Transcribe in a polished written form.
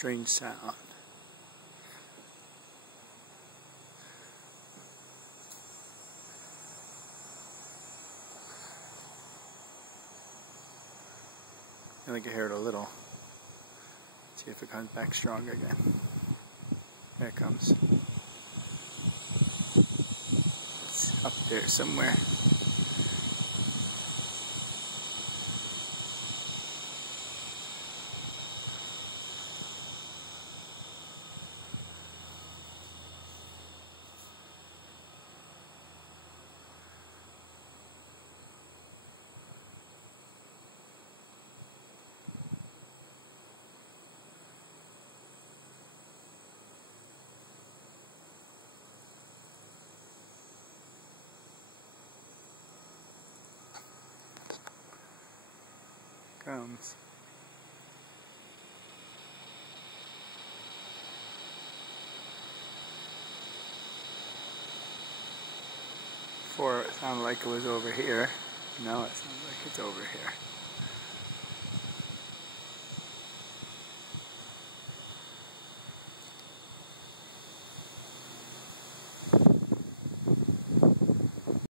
strange sound. I think I heard a little. See if it comes back strong again. There it comes. It's up there somewhere. Comes. Before it sounded like it was over here. Now it sounds like it's over here.